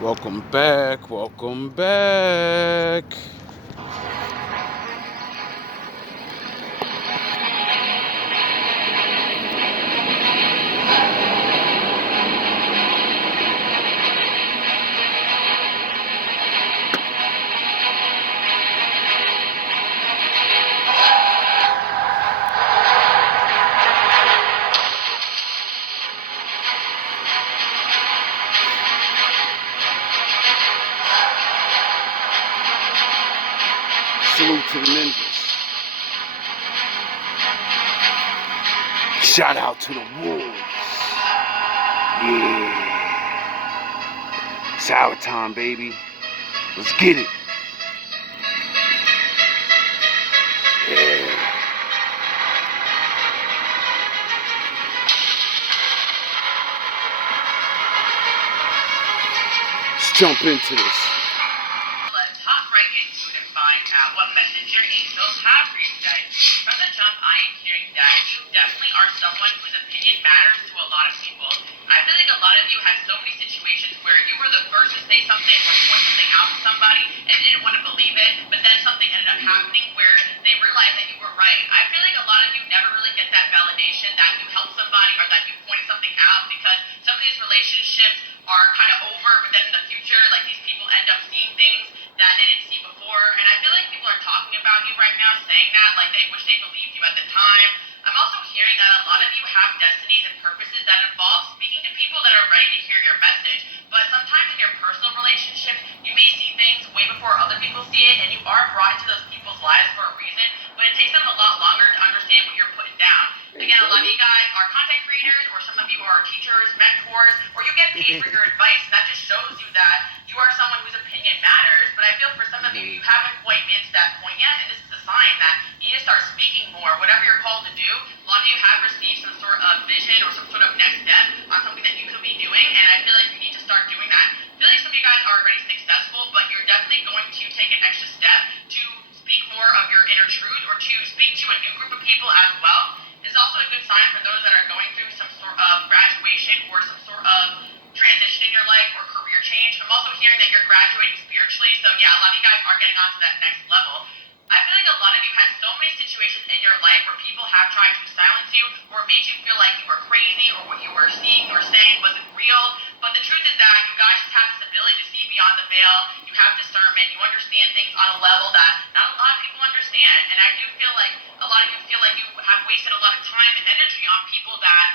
Welcome back, welcome back. Salute to the ninjas. Shout out to the wolves. Yeah. It's our time, baby. Let's get it. Yeah. Let's jump into this. Let's hop right into it and find out what message your angels have for you today. From the jump, I am hearing that you definitely are someone whose opinion matters to a lot of people. I feel like a lot of you had so many situations where you were the first to say something or point something out to somebody and didn't want to believe it, but then something ended up happening where they realized that you were right. I feel like a lot of you never really get that validation that you helped somebody or that you pointed something out, because some of these relationships are kind of over, but then in the future, like, these people end up seeing things that they didn't see before. And I feel like people are talking about you right now, saying that like they wish they believed you at the time. I'm also hearing that a lot of you have destinies and purposes that involve speaking to people that are ready to hear your message. But sometimes in your personal relationships, you may see things way before other people see it, and you are brought into those people's lives for a reason, but it takes them a lot longer to understand what you're putting down. Again, a lot of you guys are content creators, or some of you are teachers, mentors, or you get paid for your advice, and that just shows you that you are someone whose opinion matters. But I feel for some of you, you haven't quite made it to that point yet, and this is a sign that you need to start speaking more. Whatever you're called to do, a lot of you have received some sort of vision or some sort of next step on something that you could be doing, and I feel like you need to start doing that. I feel like some of you guys are already successful, but you're definitely going to take an extra step to speak more of your inner truth, or to speak to a new group of people as well. It's also a good sign for those that are going through some sort of graduation or some sort of transition in your life or career change. I'm also hearing that you're graduating spiritually, so yeah, a lot of you guys are getting on to that next level. I feel like a lot of you had so many situations in your life where people have tried to silence you or made you feel like you were crazy, or what you were seeing or saying wasn't real. But the truth is that you guys just have this ability to see beyond the veil. You have discernment. You understand things on a level that not a lot of people understand. And I do feel like a lot of you feel like you have wasted a lot of time and energy on people that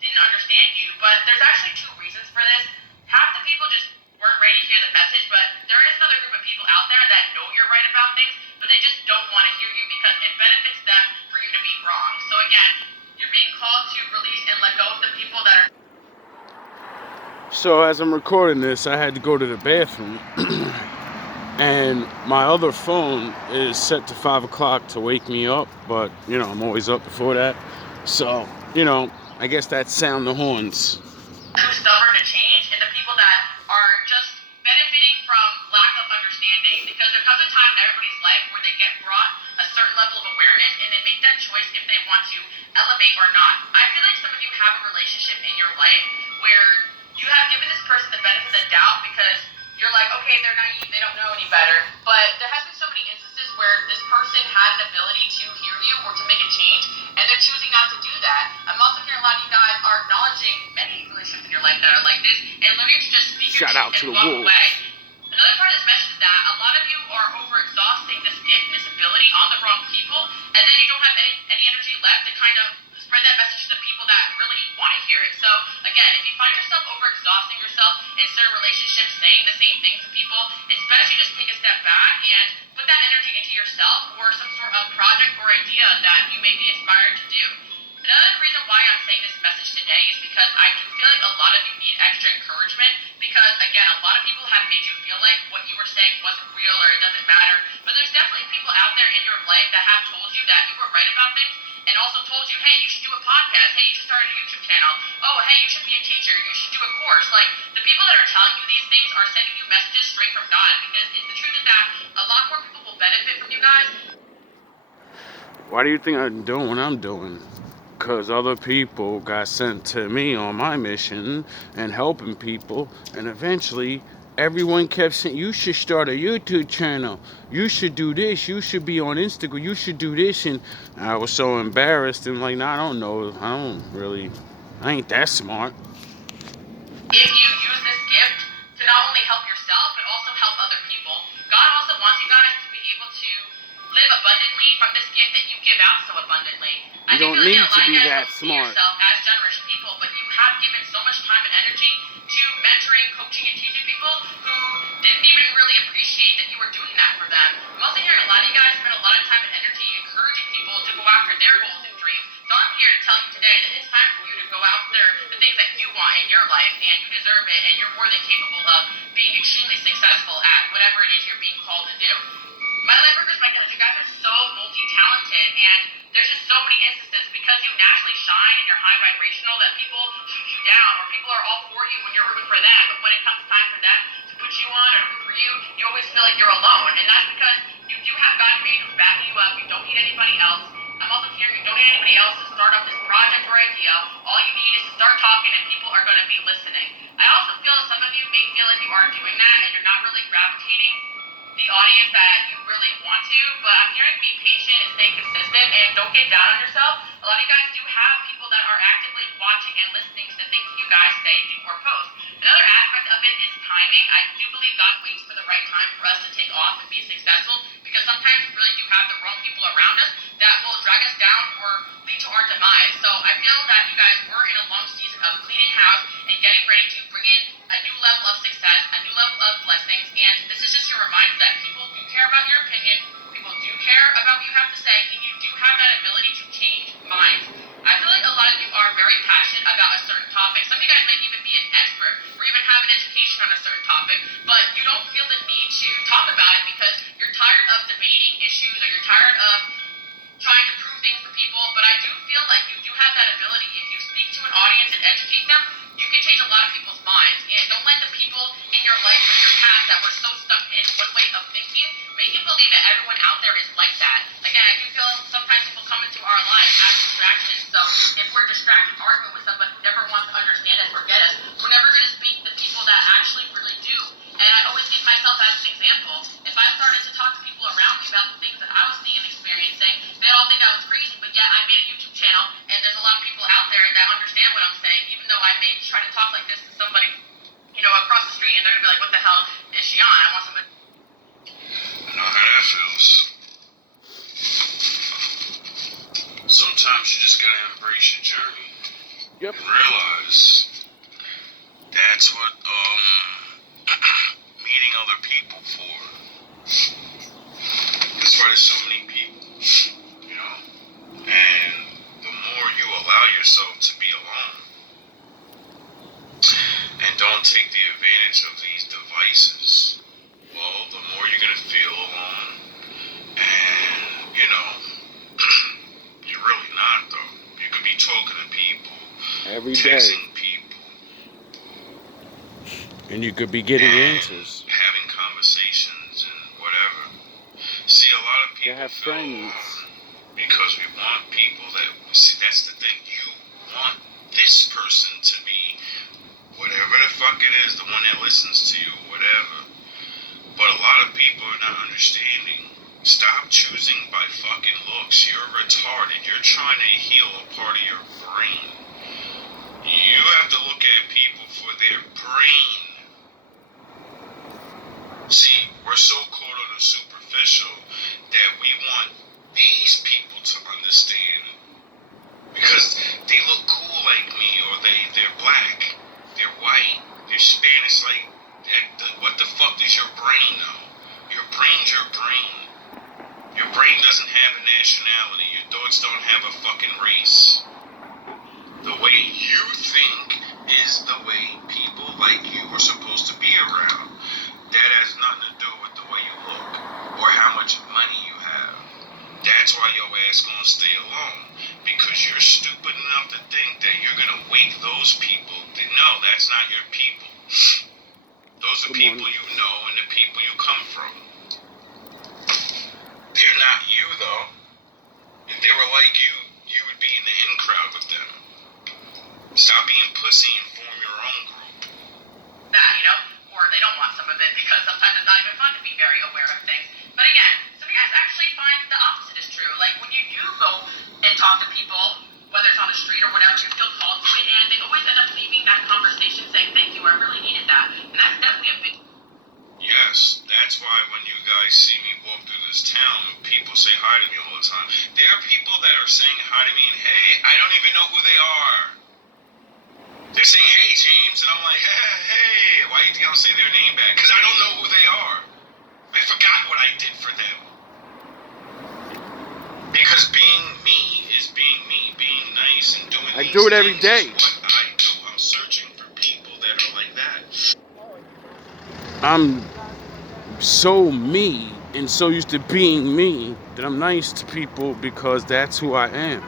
didn't understand you. But there's actually two reasons for this. Half the people just weren't ready to hear the message, but there is another group of people out there that know you're right about things, but they just don't want to hear you because it benefits them for you to be wrong. So again, you're being called to release and let go of the people that are... So as I'm recording this, I had to go to the bathroom. And my other phone is set to 5 o'clock to wake me up, but I'm always up before that. So, I guess that's sound the horns. too stubborn to change, and the people that are just benefiting from lack of understanding, because there comes a time in everybody's life where they get brought a certain level of awareness and they make that choice if they want to elevate or not. I feel like some of you have a relationship in your life where you have given this person the benefit of the doubt because you're like, okay, they're naive, they don't know any better. But there has been so many instances where this person had an ability to hear you or to make a change, and they're choosing not to do that. I'm also hearing a lot of you guys are acknowledging many relationships in your life that are like this, and learning to just speak your Shout out truth to and the walk wolves. away. Another part of this message is that a lot of you are overexhausting this gift and this ability on the wrong people, and then you don't have any energy left to kind of spread that message to the people that really want to hear it. So again, if you find yourself overexhausting yourself in certain relationships, saying the same things to people, it's best you just take a step back and put that energy into yourself or some sort of project or idea that you may be inspired to do. Another reason why I'm saying this message today is because I do feel like a lot of you need extra encouragement, because again, a lot of people have made you feel like what you were saying wasn't real or it doesn't matter. But there's definitely people out there in your life that have told you that you were right about things, and also told you, hey, you should do a podcast, hey, you should start a YouTube channel, oh, hey, you should be a teacher, you should do a course. Like, the people that are telling you these things are sending you messages straight from God, because the truth is that a lot more people will benefit from you guys. Why do you think I'm doing what I'm doing? Because other people got sent to me on my mission and helping people, and eventually everyone kept saying, you should start a YouTube channel. You should do this. You should be on Instagram. You should do this. And I was so embarrassed and like, nah, I don't know. I ain't that smart. If you use this gift to not only help yourself, but also help other people, God also wants you guys to be able to live abundantly from this gift that you give out so abundantly. You don't need to be that See smart. yourself as generous people, but you have given so much time and energy to mentoring, coaching, and teaching people who didn't even really appreciate that you were doing that for them. I'm also hearing a lot of you guys spend a lot of time and energy encouraging people to go after their goals and dreams. So I'm here to tell you today that it's time for you to go after the things that you want in your life, and you deserve it, and you're more than capable of being extremely successful at whatever it is you're being called to do. My Lightworkers, my guys, you guys are so multi-talented, and there's just so many instances because you naturally shine and you're high vibrational that people shoot you down, or people are all for you when you're rooting for them, but when it comes time for them to put you on or root for you, you always feel like you're alone, and that's because you do have God made who's backing you up. You don't need anybody else. I'm also hearing you don't need anybody else to start up this project or idea. All you need is to start talking, and people are going to be listening. I also feel that some of you may feel like you are doing that, and you're not really gravitating the audience that you really want to, but I'm hearing be patient and stay consistent and don't get down on yourself. A lot of you guys do have people that are actively watching and listening to the things that you guys say, do, or post. Another aspect of it is timing. I do believe God waits for the right time for us to take off and be successful, because sometimes we really do have the wrong people around us that will drag us down or lead to our demise. So I feel that you guys were in a long season of cleaning house and getting ready to bring in a new level of success, a new level of blessings, and this is just your reminder that people do care about your opinion, people do care about what you have to say, and you do have that ability to change minds. I feel like a lot of you are very passionate about a certain topic. Some of you guys might even be an expert or even have an education on a certain topic, but you don't feel the need to talk about it because you're tired of debating issues, or you're tired of trying to prove things to people. But I do feel like you do have that ability. If you speak to an audience and educate them, you can change a lot of people's minds. And don't let the people in your life or your past that were so stuck in one way of thinking make you believe that everyone out there is like that. Again, I do feel sometimes people come into our lives as distractions. So if we're distracted arguing with somebody who never wants to understand us or get us, we're never going to speak to the people that actually really do. And I always use myself as an example. If I started to talk to people around me about the things that I was seeing and experiencing, they'd all think I was crazy, but yet I made a YouTube channel, and there's a lot of people out there that understand what I'm saying, even though I may try to talk like this to somebody, across the street, and they're going to be like, what the hell is she on? I want somebody. I know how that feels. Sometimes you just gotta embrace your journey. Yep. And realize that's what meeting other people for. That's why there's so many people, and the more you allow yourself to be alone and don't take the advantage of these devices, well, the more you're gonna feel alone. And you're really not, though. You could be talking to people Every texting day. people, And you could be getting and answers. having conversations and whatever. See, a lot of people have feel friends. alone because we want people that. See, that's the thing. You want this person to be whatever the fuck it is, the one that listens to you, whatever. But a lot of people are not understanding. Stop choosing by fucking looks. You're retarded. You're trying to heal a part of your brain. You have to look at people for their brain. See, we're so caught on the superficial that we want these people to understand because they look cool like me, or they're black, they're white, they're Spanish. Like, what the fuck does your brain know? Your brain's your brain. Your brain doesn't have a nationality. Your thoughts don't have a fucking race. The way you think is the way people like you are supposed to be around. That has nothing to do with the way you look or how much money you have. That's why your ass gonna stay alone. Because you're stupid enough to think that you're gonna wake those people. No, that's not your people. Those are people you know and the people you come from. They're not you, though. If they were like you, you would be in the in crowd with them. Stop being pussy and form your own group. That, or they don't want want some of it because sometimes it's not even fun to be very aware of things. But again, some of you guys actually find the opposite is true. Like when you do go and talk to people, whether it's on the street or whatever, you feel called to it, and they always end up leaving that conversation saying, thank you, I really needed that. And that's definitely a big... Yes, that's why when you guys see me walk through this town, people say hi to me all the time. There are people that are saying hi to me and, hey, I don't even know who they are. They're saying, hey, James, and I'm like, hey, why do you think I don't say their name back? Because I don't know who they are. I forgot what I did for them. Because being me is being me, being nice and doing I do it every day. Is what I do. I'm searching for people that are like that. I'm so me and so used to being me that I'm nice to people because that's who I am.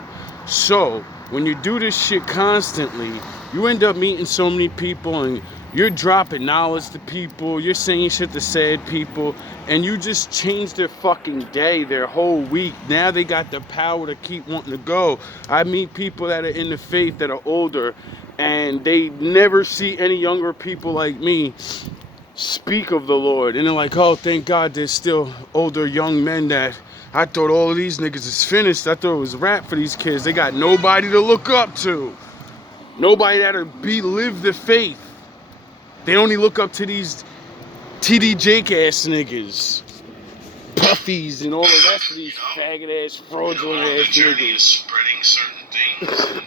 So when you do this shit constantly, you end up meeting so many people and you're dropping knowledge to people, you're saying shit to sad people, and you just change their fucking day, their whole week. Now they got the power to keep wanting to go. I meet people that are in the faith that are older and they never see any younger people like me speak of the Lord, and they're like, oh, thank God there's still older young men that I thought all of these niggas is finished. I thought it was rap for these kids. They got nobody to look up to, nobody that'll live the faith. They only look up to these TD Jake ass niggas, puffies, and all the rest of these faggot ass, fraudulent ass the journey niggas. is spreading certain things and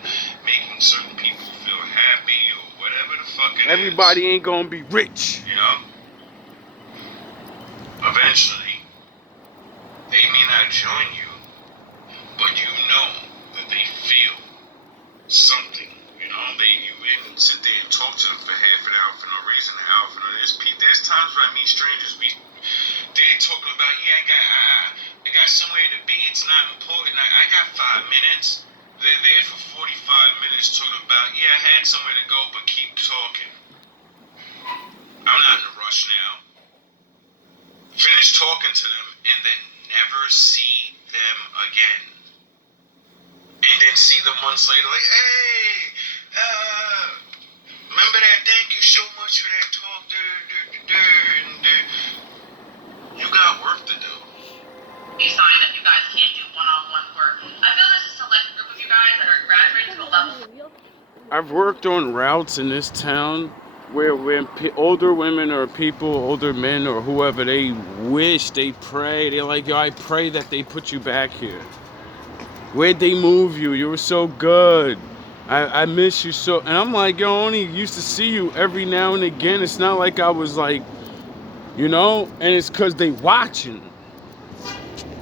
making certain people feel happy or whatever the fuck it Everybody is. ain't gonna be rich. You know? Eventually, they may not join you, but you know that they feel something. You know, you didn't sit there and talk to them for half an hour for no reason. There's times where I meet strangers, they're talking about, I got somewhere to be. It's not important. I got 5 minutes. They're there for 45 minutes talking about, I had somewhere to go, but keep talking. I'm not in a rush now. Finish talking to them and then never see them again. And then see them months later like, hey, remember that? Thank you so much for that talk. You got work to do. A sign that you guys can't do one-on-one work. I feel there's a select group of you guys that are graduating to a level. I've worked on routes in this town where when older women or people, older men or whoever, they wish, they pray, they're like, yo, I pray that they put you back here. Where'd they move you? You were so good. I miss you so. And I'm like, yo, I only used to see you every now and again. It's not like I was like, and it's because they watching.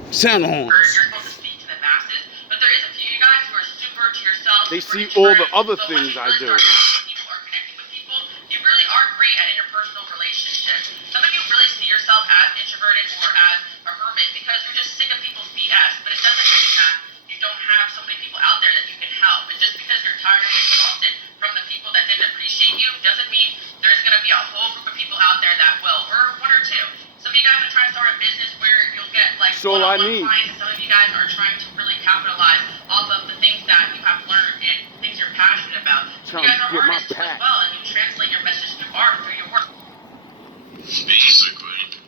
Sound horns. You're supposed to speak to the masses, but there is a few of you guys who are super to yourselves. They see all the other things I do. People are connecting with people. You really are great at interpersonal relationships. Some of you really see yourself as introverted or as a hermit because you're just sick of people's BS, but it doesn't mean that you don't have so many people out there that you can help. And just because you're tired and exhausted from the people that didn't appreciate you doesn't mean there's going to be a whole group of people out there that will, or one or two. Some of you guys are trying to start a business where you'll get like one-on-one clients, and some of you guys are trying to really capitalize off of the things that you have learned and things you're passionate about. Some of you guys are artists as well, and you translate your message through art, through your work. Basically,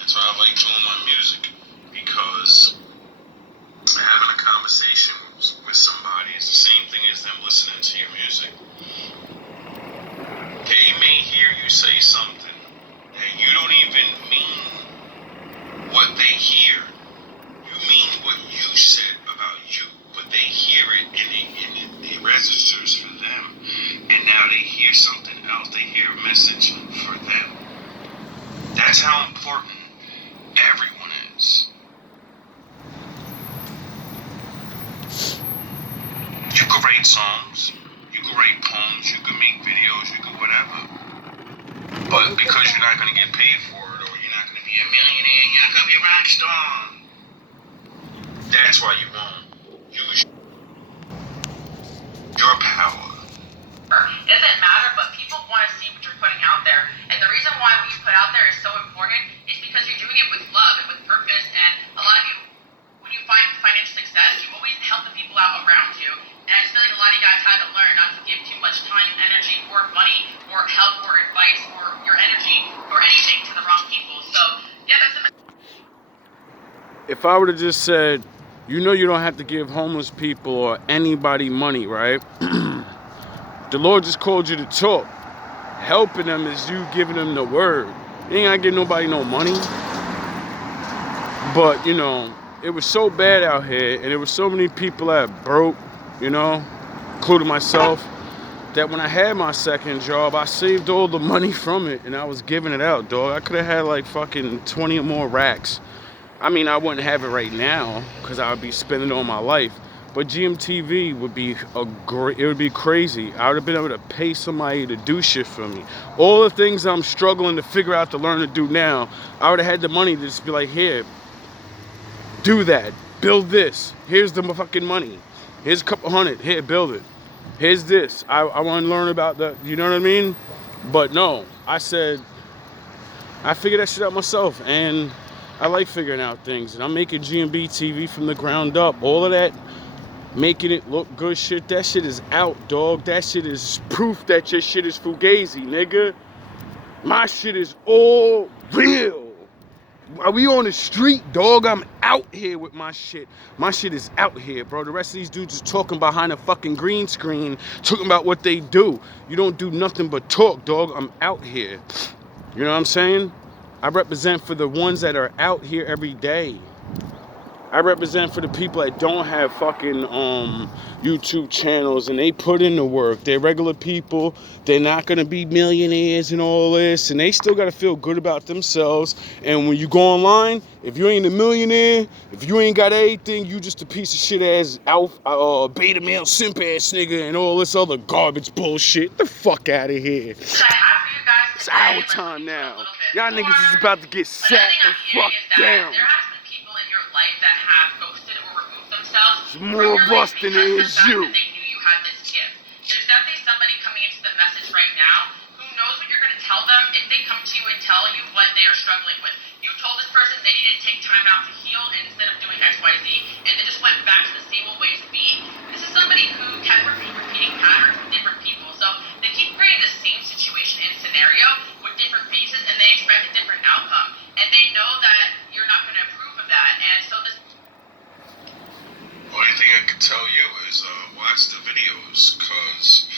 that's why I like doing my music, because having a conversation with somebody is the same thing as them listening to your music. They may hear you say something that you don't even mean what they hear. You mean what you said about you, but they hear it and it registers for them. And now they hear something else. They hear a message for them. That's how important everyone is. You could write songs, you could write poems, you could make videos, you could whatever. But because you're not going to get paid for it, or you're not going to be a millionaire, you're not going to be a rock star, that's why you won't use your power. It doesn't matter, but people want to see what you're putting out there. And the reason why what you put out there is so important is because you're doing it with love and with purpose. And a lot of you, when you find financial success, you always help the people out around you. And I just feel like a lot of you guys had to learn not to give too much time, energy, or money, or help, or advice advice or your energy or anything to the wrong people. So, yeah, that's a If I would have just said, you know, you don't have to give homeless people or anybody money, right? The Lord just called you to talk. Helping them is you giving them the word. You ain't gotta give nobody no money. But, you know, it was so bad out here, and there were so many people that broke, you know, including myself, that when I had my second job, I saved all the money from it, and I was giving it out, dog. I could have had like fucking 20 or more racks. I mean, I wouldn't have it right now, because I would be spending it on my life. But GMTV would be it would be crazy. I would have been able to pay somebody to do shit for me. All the things I'm struggling to figure out to learn to do now, I would have had the money to just be like, here, do that, build this, here's the fucking money, here's a couple hundred, here, build it, here's this, I want to learn about the, you know what I mean? But no, I said, I figured that shit out myself, and I like figuring out things, and I'm making GMB TV from the ground up. All of that, making it look good shit, that shit is out, dog. That shit is proof that your shit is fugazi, nigga. My shit is all real. Are we on the street, dog? I'm out here with my shit. My shit is out here, bro. The rest of these dudes is talking behind a fucking green screen, talking about what they do. You don't do nothing but talk, dog. I'm out here. You know what I'm saying? I represent for the ones that are out here every day. I represent for the people that don't have fucking YouTube channels, and they put in the work. They're regular people. They're not gonna be millionaires and all this, and they still gotta feel good about themselves. And when you go online, if you ain't a millionaire, if you ain't got anything, you just a piece of shit ass beta male simp ass nigga and all this other garbage bullshit. Get the fuck out of here. It's our time now. Y'all niggas is about to get sat the fuck down. That have ghosted or removed themselves. It's more of us than it is you. They knew you had this gift. There's definitely somebody coming into the message right now who knows what you're going to tell them if they come to you and tell you what they are struggling with. You told this person they needed to take time out to heal instead of doing X, Y, Z, and they just went back to the same old ways to be. This is somebody who kept repeating patterns with different people. So they keep creating the same situation and scenario with different faces, and they expect a different outcome. And they know that you're not going to approve of that. And so this. Only thing I can tell you is watch the videos, cause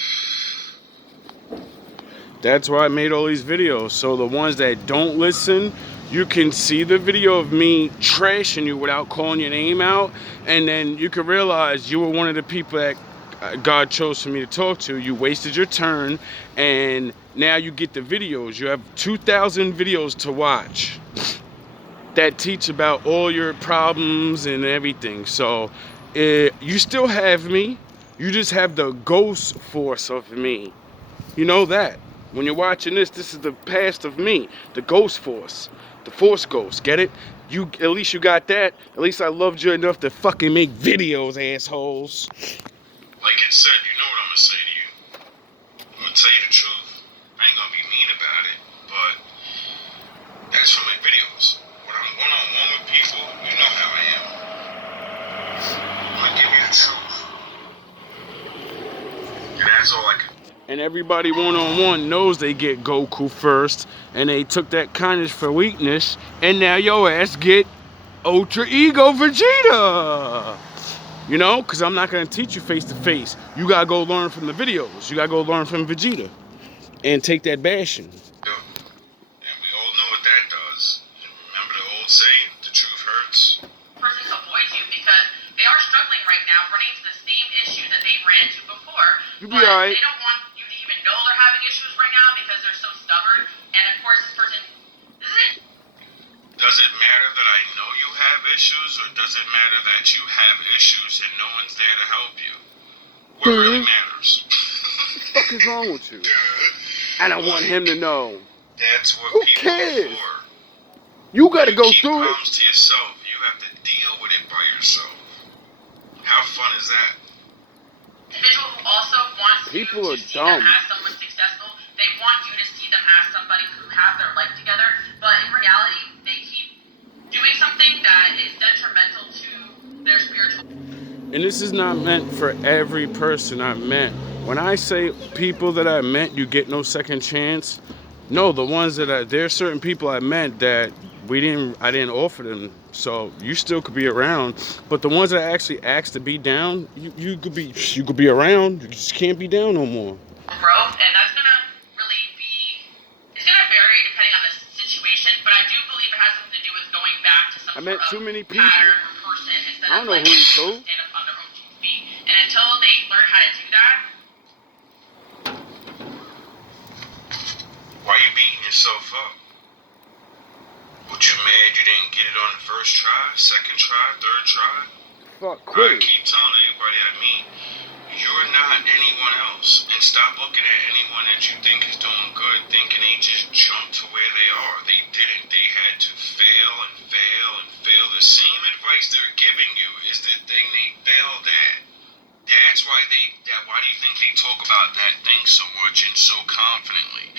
that's why I made all these videos. So the ones that don't listen, you can see the video of me trashing you without calling your name out, and then you can realize you were one of the people that God chose for me to talk to. You wasted your turn, and now you get the videos. You have 2,000 videos to watch that teach about all your problems and everything. So you still have me. You just have the ghost force of me. You know that. When you're watching this is the past of me, the ghost force, the force ghost. Get it? You at least you got that. At least I loved you enough to fucking make videos, assholes. like I said, you know what I'm gonna say to you. I'm gonna tell you the truth. I ain't gonna be mean about it, but that's from my videos. When I'm one-on-one with people, you know how I am. I'm gonna give you the truth. And that's all I can. And everybody one-on-one knows they get Goku first, and they took that kindness for weakness, and now your ass get Ultra Ego Vegeta. You know, because I'm not going to teach you face-to-face. You got to go learn from the videos. You got to go learn from Vegeta and take that bashing. Yeah. And we all know what that does. And remember the old saying, the truth hurts? Person avoids you because they are struggling right now, running into the same issues that they ran into before. You'll be alright. They don't want you to even know they're having issues right now because they're so stubborn. And of course, this person isn't. Does it matter that I know you have issues, or does it matter that you have issues and no one's there to help you? What really matters? What the fuck is wrong with you? And I want him to know. That's what Who people cares? are for. You got to go keep through it. problems to yourself. You have to deal with it by yourself. How fun is that? Individual who also wants People you are to see dumb. them as someone successful. They want you to see them as somebody who has their life together. But in reality, they keep doing something that is detrimental to their spiritual. And this is not meant for every person I met. When I say people that I met, you get no second chance, No, the ones that there's certain people I met that I didn't offer them. So you still could be around, but the ones that actually asked to be down, you could be around. You just can't be down no more. Growth, and that's gonna really it's gonna vary depending on the situation, but I do believe it has something to do with going back to some I met sort too of many people. pattern or person instead I don't of know like who he told. stand up on their own 2 feet. And until they learn how to do that. Why you beating yourself up? What, you mad you didn't get it on the first try, second try, third try? Fuck, I quit it. keep telling everybody I meet, you're not anyone else. And stop looking at anyone that you think is doing good, thinking they just jumped to where they are. They didn't. They had to fail and fail and fail. The same advice they're giving you is the thing they failed at. That's why why do you think they talk about that thing so much and so confidently?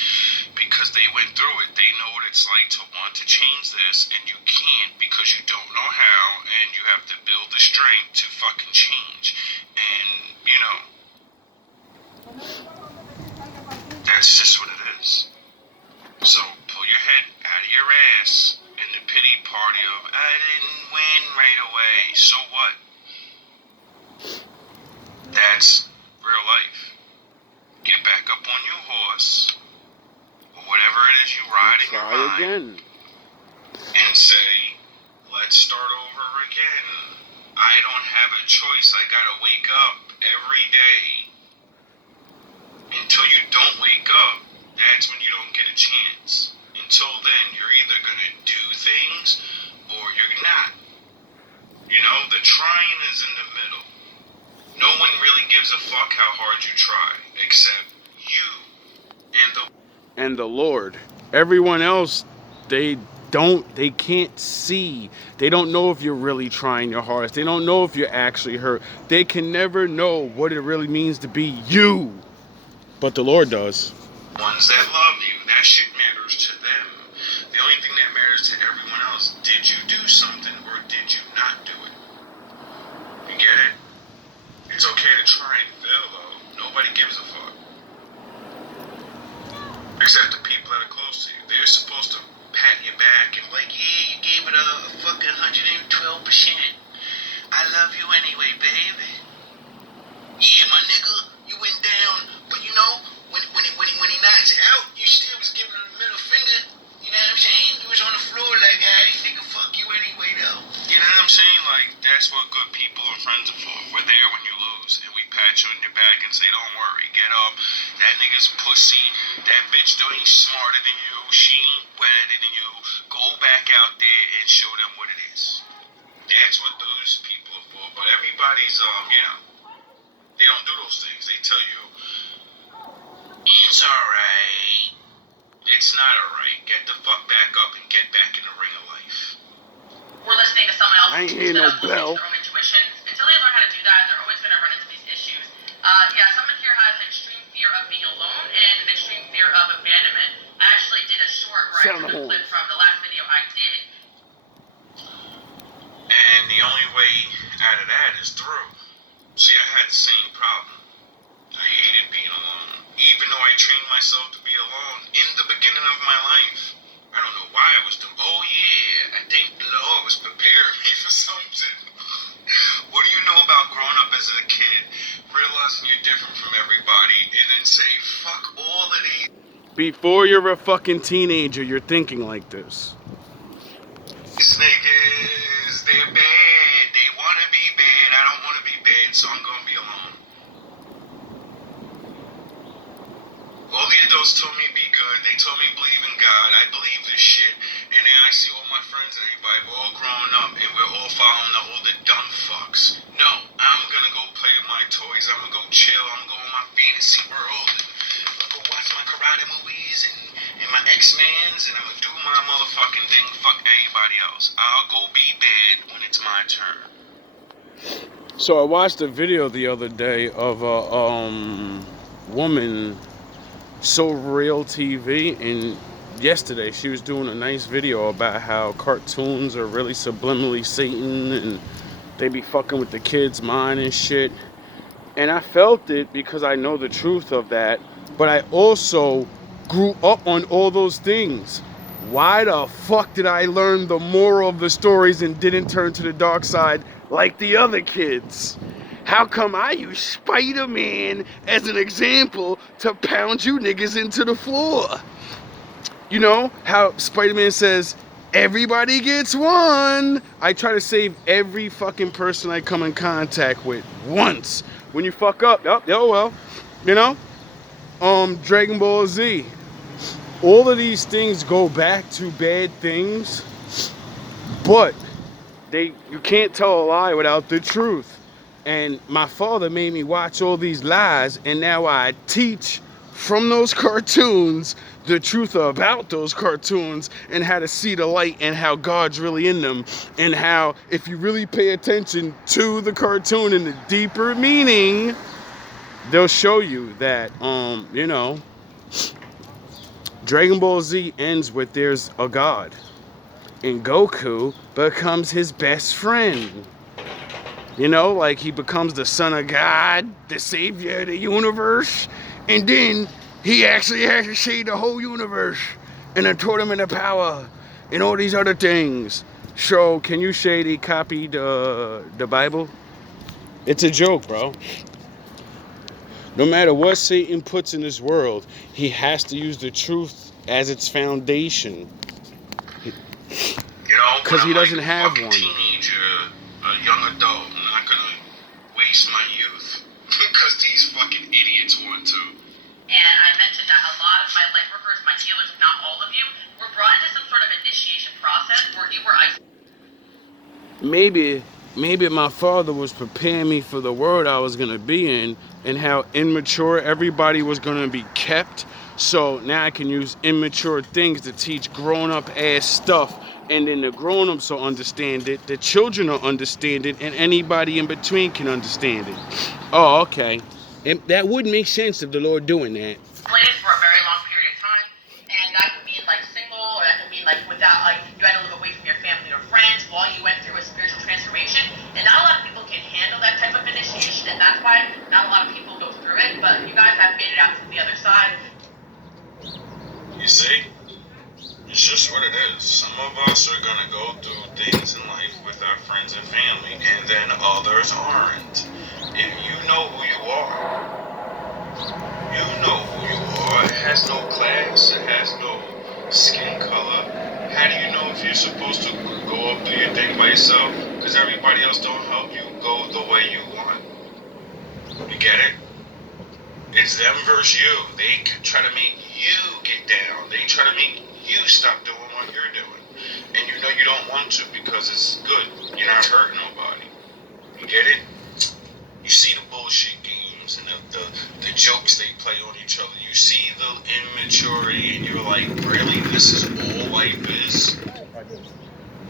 Because they went through it. They know what it's like to want to change this, and you can't because you don't know how, and you have to build the strength to fucking change. And, you know, that's just what it is. So pull your head out of your ass in the pity party of, I didn't win right away, so what? That's real life. Get back up on your horse, or whatever it is you ride in your mind, again. and say, let's start over again. I don't have a choice. I gotta wake up every day. Until you don't wake up, that's when you don't get a chance. Until then, you're either gonna do things, or you're not. You know, the trying is in the middle. No one really gives a fuck how hard you try, except you And the Lord. Everyone else, they can't see. They don't know if you're really trying your hardest. They don't know if you're actually hurt. They can never know what it really means to be you. But the Lord does. ones that love you. That shit matters to them. The only thing that matters to everyone else, did you do something or did you not do it? You get it? It's okay to try and fail, though. Nobody gives a fuck. Except the people that are close to you. They're supposed to pat your back and like, yeah, you gave it a fucking 112%. I love you anyway, baby. Yeah, my nigga, you went down, but you know, when he knocked you out, you still was giving him the middle finger. You know what I'm saying? You was on the floor like, hey, nigga, fuck you anyway, though. You know what I'm saying? Like, that's what good people and friends are for. We're there when you lose, and we pat you on your back and say, don't worry, get up. That nigga's pussy. That bitch ain't smarter than you. She ain't wetter than you. Go back out there and show them what it is. That's what those people are for. But everybody's, you know, they don't do those things. They tell you, it's alright. It's not alright. Get the fuck back up and get back in the ring of life. We're listening to someone else I ain't instead hear no of listening bell. to their own intuition. Until they learn how to do that, they're always going to run into these issues. Someone here has an extreme fear of being alone and an extreme fear of abandonment. I actually did a short where I took a clip from the last video I did. And the only way out of that is through. See, I had the same problem. I hated being alone. Even though I trained myself to be alone in the beginning of my life. I don't know why I was doing. Oh yeah, I think the Lord was preparing me for something. What do you know about growing up as a kid, realizing you're different from everybody, and then say, fuck all of these. Before you're a fucking teenager, you're thinking like this. These niggas, they're bad. They want to be bad. I don't want to be bad, so I'm going to be alone. All the adults told me be good. They told me believe in God. I believe this shit. And then I see all my friends and everybody, we're all growing up and we're all following all the dumb fucks. No, I'm going to go play with my toys. I'm going to go chill. I'm going to go in my fantasy world. And I'm going to go watch my karate movies and my X-Mans. And I'm going to do my motherfucking thing. Fuck everybody else. I'll go be bad when it's my turn. So I watched a video the other day of a woman, So Real TV, and yesterday she was doing a nice video about how cartoons are really subliminally Satan and they be fucking with the kids' mind and shit. And I felt it because I know the truth of that, but I also grew up on all those things. Why the fuck did I learn the moral of the stories and didn't turn to the dark side like the other kids? How come I use Spider-Man as an example to pound you niggas into the floor? You know how Spider-Man says, everybody gets one. I try to save every fucking person I come in contact with once. When you fuck up, oh well. You know? Dragon Ball Z. All of these things go back to bad things, but you can't tell a lie without the truth. And my father made me watch all these lies, and now I teach from those cartoons the truth about those cartoons and how to see the light and how God's really in them, and how if you really pay attention to the cartoon and the deeper meaning, they'll show you that Dragon Ball Z ends with there's a God, and Goku becomes his best friend. You know, like he becomes the son of God, the savior of the universe, and then he actually has to save the whole universe and a tournament of power and all these other things. So, can you say they copied the Bible? It's a joke, bro. No matter what Satan puts in this world, he has to use the truth as its foundation. Because he doesn't have one. Teenager, a young adult, I'm not gonna waste my youth because these fucking idiots want to. And I mentioned that a lot of my light workers, my healers, if not all of you, were brought into some sort of initiation process where you were isolated. Maybe my father was preparing me for the world I was gonna be in, and how immature everybody was gonna be kept. So now I can use immature things to teach grown-up ass stuff, and then the grown-ups will understand it, the children will understand it, and anybody in between can understand it. Oh, okay. And that would make sense if the Lord doing that. Isolated for a very long period of time, and that could mean like single, or that could mean like without, like you had to live away from your family or friends while you went through a spiritual transformation. And not a lot of people can handle that type of initiation, and that's why not a lot of people go through it. But you guys have made it out to the other side. You see? It's just what it is. Some of us are gonna go through things in life with our friends and family, and then others aren't. If you know who you are, you know who you are. It has no class, it has no skin color. How do you know if you're supposed to go up do your thing by yourself? Because everybody else don't help you go the way you want. You get it? It's them versus you. They try to make you get down. They try to make you stop doing what you're doing. And you know you don't want to because it's good. You're not hurting nobody. You get it? You see the bullshit games and the jokes they play on each other. You see the immaturity and you're like, really? This is all life is?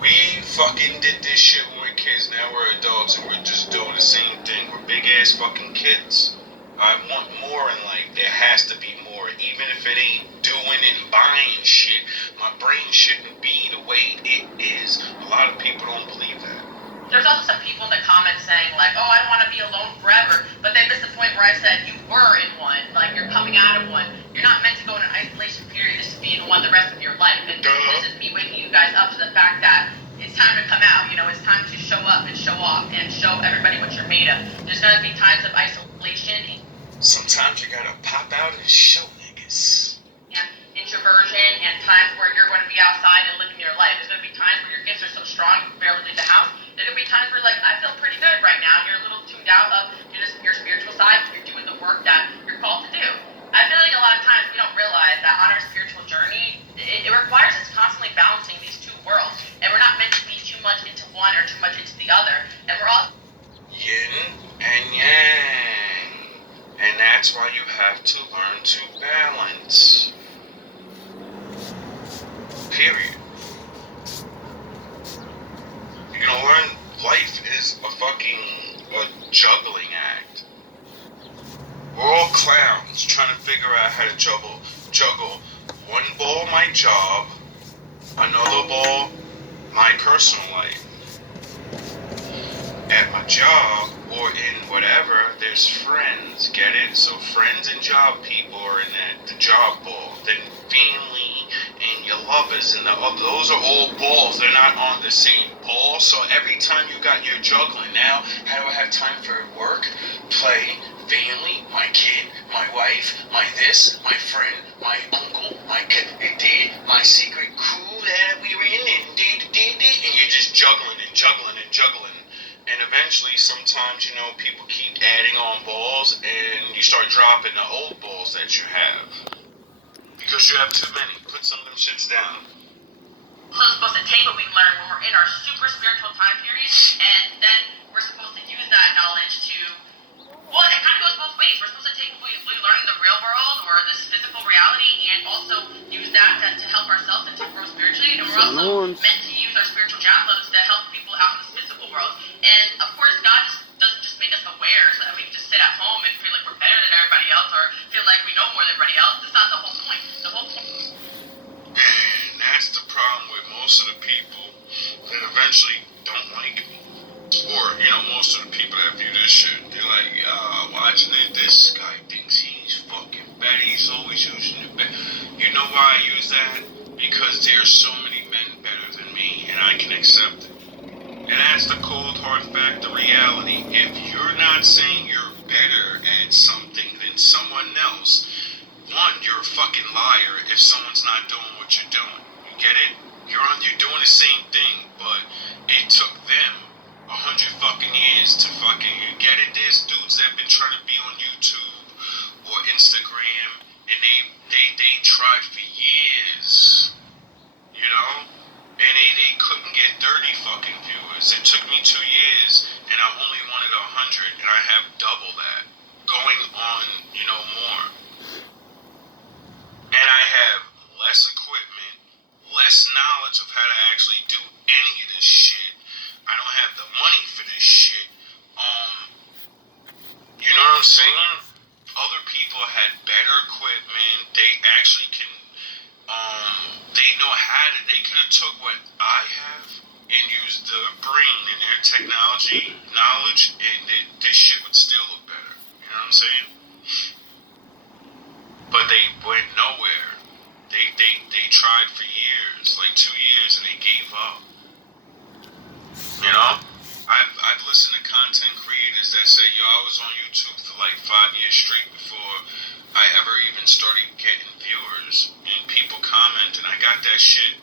We fucking did this shit when we were kids. Now we're adults and we're just doing the same thing. We're big ass fucking kids. I want more in life. There has to be more. Even if it ain't doing and buying shit, my brain shouldn't be the way it is. A lot of people don't believe that. There's also some people in the comments saying like, oh, I want to be alone forever, but they missed the point where I said you were in one, like you're coming out of one. You're not meant to go in an isolation period just to be in one the rest of your life. And this is me waking you guys up to the fact that it's time to come out. You know, it's time to show up and show off and show everybody what you're made of. There's gonna be times of isolation. Sometimes you gotta pop out and show niggas. Yeah, introversion and times where you're going to be outside and living your life. There's going to be times where your gifts are so strong you can barely leave the house. There's going to be times where like, I feel pretty good right now. You're a little tuned out of your spiritual side. You're doing the work that you're called to do. I feel like a lot of times we don't realize that on our spiritual journey, it requires us constantly balancing these two worlds. And we're not meant to be too much into one or too much into the other. And we're all Yin and yang. And that's why you have to learn to balance. Period. You know, learn life is a juggling act. We're all clowns trying to figure out how to juggle one ball, my job, another ball, my personal life. At my job, or in whatever, there's friends, get it? So friends and job people are in the job ball. Then family and your lovers and those are all balls. They're not on the same ball. So every time you got your juggling, now how do I have time for work, play, family, my kid, my wife, my this, my friend, my uncle, my dad, my secret crew that we were in, and you're just juggling and juggling and juggling. And eventually, sometimes, people keep adding on balls, and you start dropping the old balls that you have. Because you have too many. Put some of them shits down. So it's supposed to take what we learn when we're in our super spiritual time period, and then we're supposed to use that knowledge to, well, it kind of goes both ways. We're supposed to take what we learn in the real world, or this physical reality, and also use that to help ourselves and to grow spiritually, and we're also meant to use our spiritual downloads to help people out in this physical world. And of course, God doesn't just make us aware so that we can just sit at home and feel like we're better than everybody else, or feel like we know more than everybody else. That's not the whole point. The whole point. And that's the problem with most of the people that eventually don't like me. Or, most of the people that view this shit, they're like, watching it, this guy thinks he's fucking better, he's always using it better. You know why I use that? Because there's so many men better than me, and I can accept it. And that's the cold hard fact, the reality. If you're not saying you're better at something than someone else, one, you're a fucking liar if someone's not doing what you're doing. You get it? You're doing the same thing, but it took them 100 fucking years to fucking, you get it? There's dudes that have been trying to be on YouTube or Instagram, and they tried for years, and they couldn't get 30 fucking viewers. It took me 2 years, and I only wanted 100, and I have double that. Going on, more. And I have less equipment, less knowledge of how to actually do any of this shit. I don't have the money for this shit. You know what I'm saying? Other people had better equipment. They actually can, they know how to, they could have took what I have and used their brain and their technology knowledge, and this shit would still look better. You know what I'm saying? But they went nowhere. They tried for years, like 2 years, and they gave up. I've listened to content creators that say, I was on YouTube for like 5 years straight before I ever even started getting viewers and people commenting. I got that shit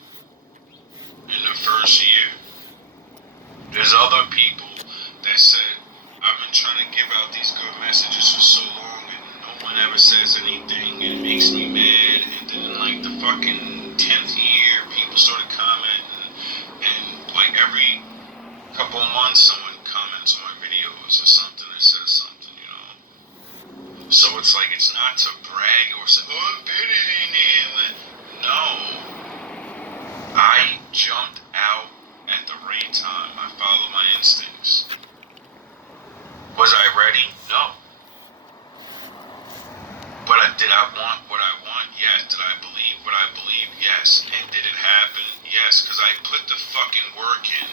in the first year. There's other people that said, I've been trying to give out these good messages for so long, and no one ever says anything, and it makes me mad. And then like the fucking 10th year, people started commenting, and like every couple months someone comments on my videos or something that says something, So it's like, it's not to brag or say, I'm better than him. No. I jumped out at the right time. I followed my instincts. Was I ready? No. But did I want what I want? Yes. Did I believe what I believe? Yes. And did it happen? Yes. Because I put the fucking work in.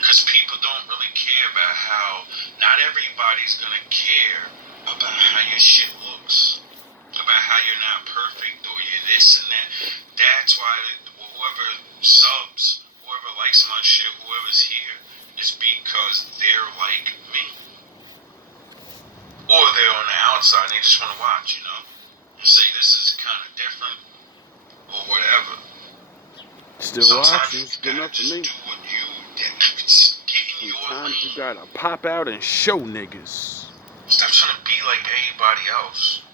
Because people don't really care about how, not everybody's going to care about how your shit looks, about how you're not perfect or you're this and that. That's why whoever subs, whoever likes my shit, whoever's here, is because they're like me. Or they're on the outside and they just want to watch, and say this is kind of different or whatever. Still watching, it's good enough for me. Do what you did. Sometimes you gotta pop out and show niggas. Stop trying to be like anybody else.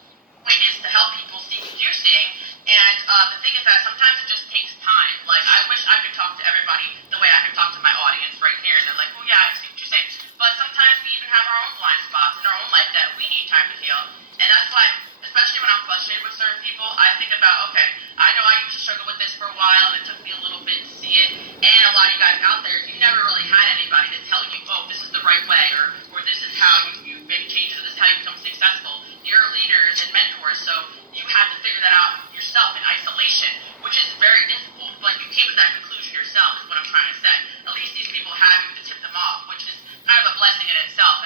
Point is to help people see what you're seeing, and the thing is that sometimes it just takes time. Like, I wish I could talk to everybody the way I could talk to my audience right here, and they're like, oh yeah, I see what you're saying. But sometimes we even have our own blind spots in our own life that we need time to heal, and that's why, especially when I'm frustrated with certain people, I think about, okay, I know I used to struggle with this for a while, and it took me a little bit to see it, and a lot of you guys out there, you never really had anybody to tell you, oh, this is the right way, or this is how you make changes, or this is how you become successful. You're leaders and mentors, so you had to figure that out yourself in isolation, which is very difficult, but you came to that conclusion yourself, is what I'm trying to say. At least these people have you to tip them off, which is kind of a blessing in itself, and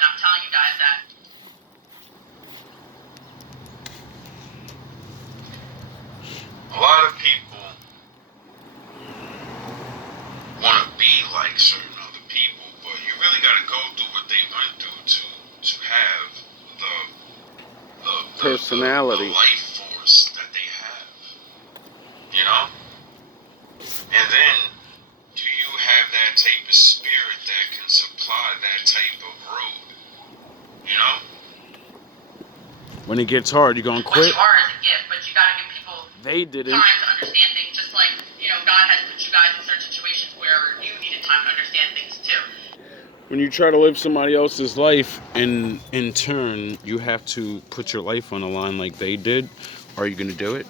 personality. the life force that they have, you know? And then, do you have that type of spirit that can supply that type of road, you know? When it gets hard, you gonna What quit? you are is a gift, but you gotta give people They didn't. time to understand things, just like, God has put you guys in certain situations where you needed time to understand things too. When you try to live somebody else's life, and in turn, you have to put your life on the line like they did, are you gonna do it?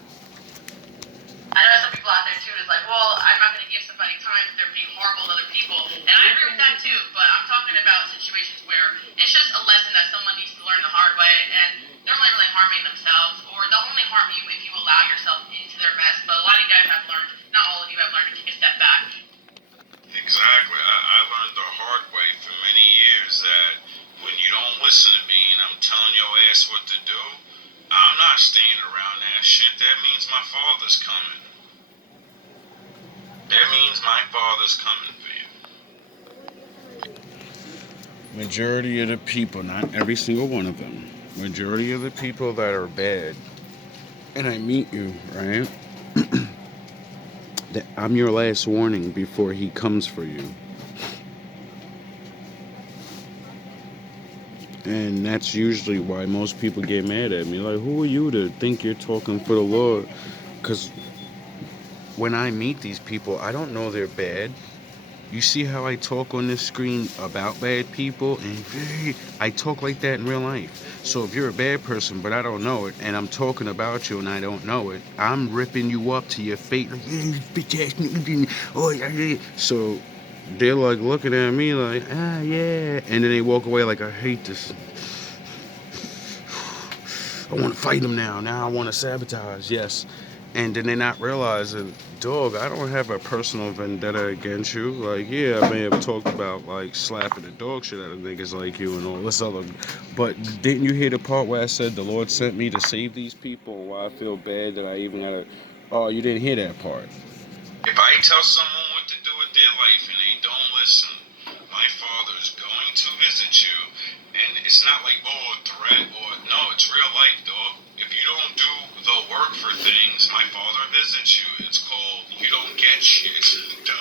I know some people out there too is like, well, I'm not going to give somebody time if they're being horrible to other people. And I agree with that too, but I'm talking about situations where it's just a lesson that someone needs to learn the hard way, and they're only really harming themselves, or they'll only harm you if you allow yourself into their mess. But a lot of you guys have learned, not all of you have learned to take a step back. Exactly. I learned the hard way for many years that when you don't listen to me and I'm telling your ass what to do, I'm not staying around that shit. That means my father's coming. That means my father's coming for you. Majority of the people, not every single one of them, majority of the people that are bad, and I meet you, right? That I'm your last warning before he comes for you. And that's usually why most people get mad at me. Like, who are you to think you're talking for the Lord? Because when I meet these people, I don't know they're bad. You see how I talk on this screen about bad people? And I talk like that in real life. So if you're a bad person, but I don't know it, and I'm talking about you and I don't know it, I'm ripping you up to your face. Like, yeah, bitch ass nigga. Oh, yeah. So they're like looking at me like, yeah. And then they walk away like, I hate this. I want to fight them now. Now I want to sabotage. Yes. And then they not realizing, dog, I don't have a personal vendetta against you. Like, yeah, I may have talked about, like, slapping the dog shit out of niggas like you and all this other. But didn't you hear the part where I said the Lord sent me to save these people? Why I feel bad that I even got to. Oh, you didn't hear that part. If I tell someone what to do with their life and they don't listen, my father is going to visit you. And it's not like, oh, a threat or no, it's real life, dog. If you don't do the work for things, my father visits you. It's called you don't get shit. Duh.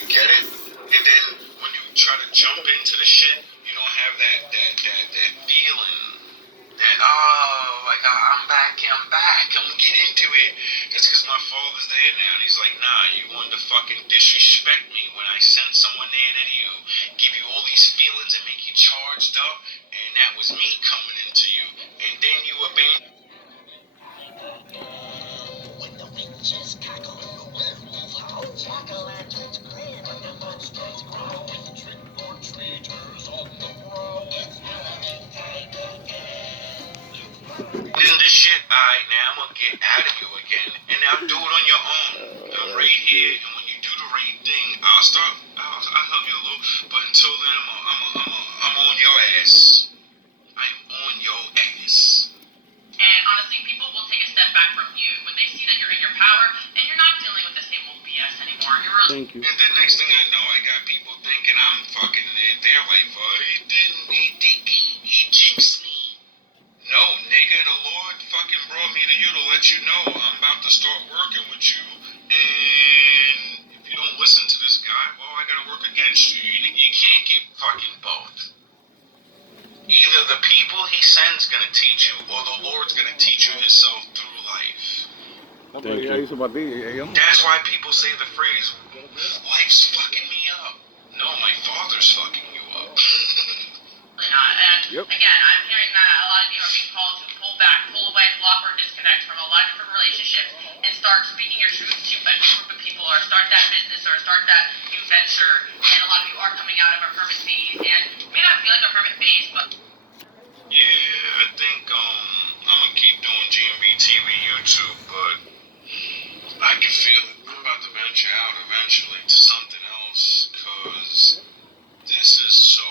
You get it? And then when you try to jump into the shit, you don't have that feeling that, like I'm back, I'm gonna get into it. That's because my father's there now, and he's like, nah, you wanted to fucking disrespect me when I sent someone there to you, give you all these feelings and make you charged up, and that was me coming into you, and then you abandoned. When the witches cackle, the werewolf howl, jack-o'-lanterns grin, and the monsters growl, with trick-or-treaters on the prowl. It's Halloween time again. In this shit, alright, now I'm gonna get out of you again, and now do it on your own. I'm right here, and when you do the right thing, I'll help you a little, but until then, I'm on your ass. I'm on your ass. And honestly, people will take a step back from you when they see that you're in your power and you're not dealing with the same old BS anymore. You're really. Thank you. And then next thing I know, I got people thinking I'm fucking their life. He jinxed me. No, nigga, the Lord fucking brought me to you to let you know I'm about to start working with you, and if you don't listen to this guy, well, I gotta work against you. You can't get fucking both. Either the people he sends gonna teach you, or the Lord's gonna teach you himself through life. Thank you. That's why people say the phrase, life's fucking me up. No, my father's fucking you up. Not. And again, I'm hearing that a lot of you are being called to pull back, pull away, block, or disconnect from a lot of different relationships and start speaking your truth to a new group of people, or start that business, or start that new venture. And a lot of you are coming out of a hermit phase, and it may not feel like a hermit phase, but Yeah, I think I'm gonna keep doing GMB TV YouTube, but I can feel it. I'm about to venture out eventually to something else, cause this is so.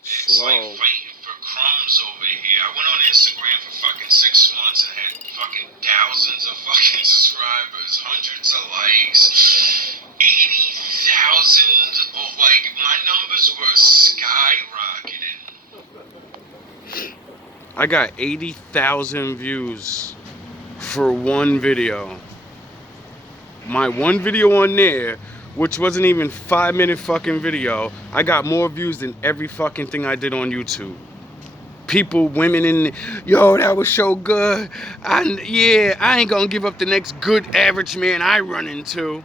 It's like fighting for crumbs over here. I went on Instagram for fucking 6 months and had fucking thousands of fucking subscribers, hundreds of likes, 80,000. Like, my numbers were skyrocketing. I got 80,000 views for one video. My one video on there, which wasn't even 5-minute fucking video, I got more views than every fucking thing I did on YouTube. People, women in, yo, that was so good. I ain't gonna give up the next good average man I run into.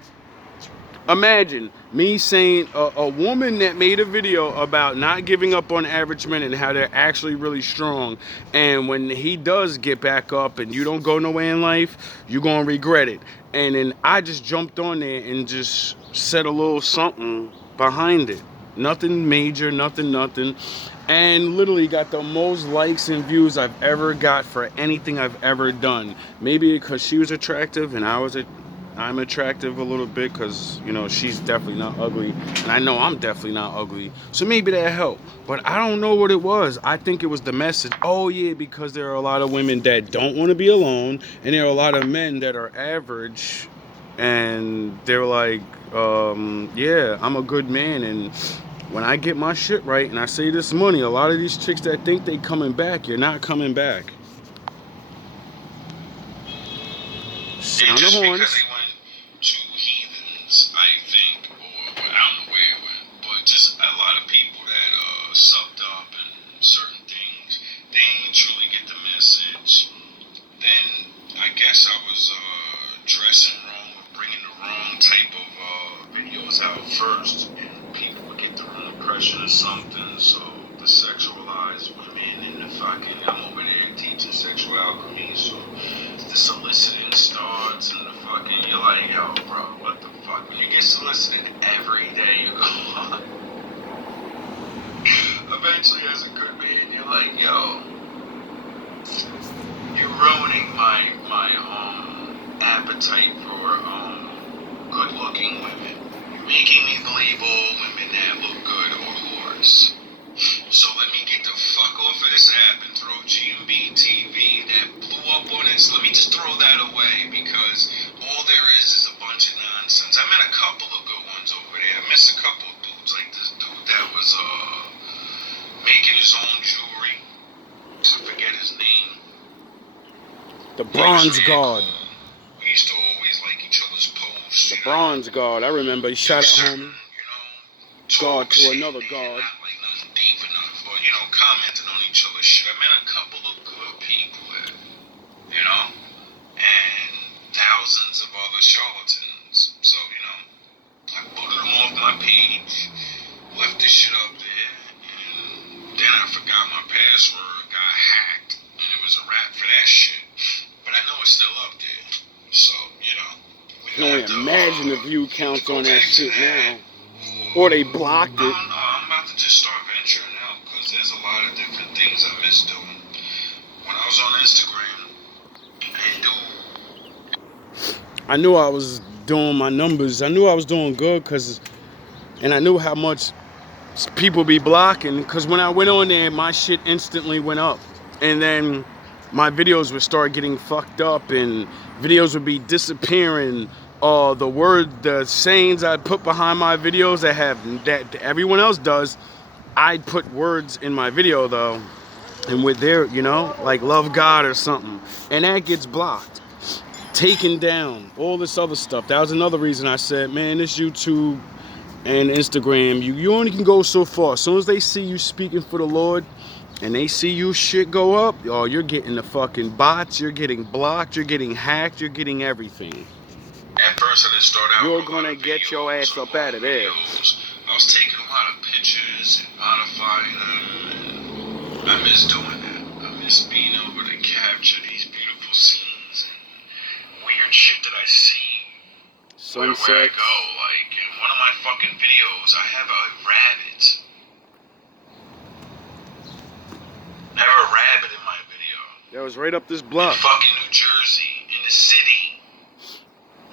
Imagine me saying a woman that made a video about not giving up on average men and how they're actually really strong, and when he does get back up and you don't go nowhere in life, you're gonna regret it. And then I just jumped on there and just said a little something behind it. Nothing major, nothing. And literally got the most likes and views I've ever got for anything I've ever done. Maybe because she was attractive and I'm attractive a little bit because, you know, she's definitely not ugly. And I know I'm definitely not ugly. So maybe that helped. But I don't know what it was. I think it was the message. Oh, yeah, because there are a lot of women that don't want to be alone. And there are a lot of men that are average. And they're like, yeah, I'm a good man. And when I get my shit right and I say this money, a lot of these chicks that think they coming back, you're not coming back. Sound the horns. Because they went to heathens, I think, or I don't know where it went, but just a lot of people that sucked up and certain things, they didn't truly get the message. Then I guess I was dressing wrong or bringing the wrong type of videos out first, and people would get the wrong impression of something. So the sexualized women and the fucking, I'm over there teaching sexual alchemy, so the soliciting starts and the fucking, you're like, yo, bro, what the fuck? When you get solicited every day, you go, eventually as a good man, you're like, yo, you're ruining my appetite for good looking women. You're making me believe all women that look good are whores. So let me get the fuck off of this app and throw GMB TV that blew up on it. So let me just throw that away because all there is a bunch of nonsense. I met a couple of good ones over there. I miss a couple of dudes like this dude that was making his own jewelry. I forget his name. The Bronze God. Cool. We used to always like each other's posts. The Bronze God. I remember he shot at homie. God to another God. Not like nothing deep or nothing, but you know, commenting on each other's shit. I met a couple of good people there, you know, and thousands of other charlatans. So, you know, I booted them off my page, left the shit up there, and then I forgot my password, got hacked, and it was a wrap for that shit. But I know it's still up there. So, you know, we can only imagine the view counts on that shit now. Or they blocked it. No, I'm about to just start venturing out because there's a lot of different things I miss doing. When I was on Instagram, I knew I was doing my numbers. I knew I was doing good and I knew how much people be blocking because when I went on there, my shit instantly went up. And then my videos would start getting fucked up and videos would be disappearing. The sayings I put behind my videos that everyone else does, I put words in my video though, and with their, you know, like love God or something, and that gets blocked, taken down, all this other stuff. That was another reason I said, man, this YouTube and Instagram, you only can go so far. As soon as they see you speaking for the Lord, and they see you shit go up, oh, you're getting the fucking bots, you're getting blocked, you're getting hacked, you're getting everything. At first, I didn't start out. You're gonna get your ass up out of there. I was taking a lot of pictures and modifying them, and I miss doing that. I miss being able to capture these beautiful scenes and weird shit that I see where I go. Like in one of my fucking videos, I have a rabbit. I have a rabbit in my video. That was right up this block. In fucking New Jersey, in the city.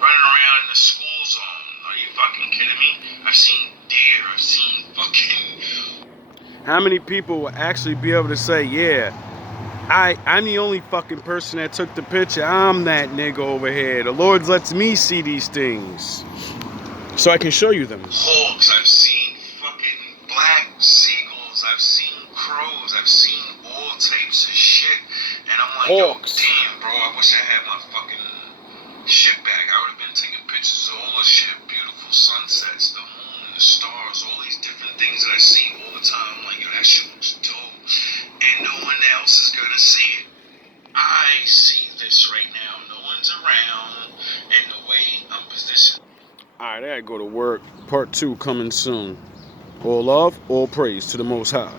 Running around in the school zone. Are you fucking kidding me? I've seen deer. I've seen fucking... How many people will actually be able to say, yeah, I'm the only fucking person that took the picture. I'm that nigga over here. The Lord lets me see these things. So I can show you them. Hawks. I've seen fucking black seagulls. I've seen crows. I've seen all types of shit like, yo, Hawks. damn, bro, I wish I had my fucking shit back. I would have been taking pictures of all the shit, beautiful sunsets, the moon, the stars, all these different things that I see all the time. I'm like, yo, that shit looks dope. And no one else is gonna see it. I see this right now. No one's around, and the way I'm positioned. Alright, I gotta go to work. Part 2 coming soon. All love, all praise to the Most High.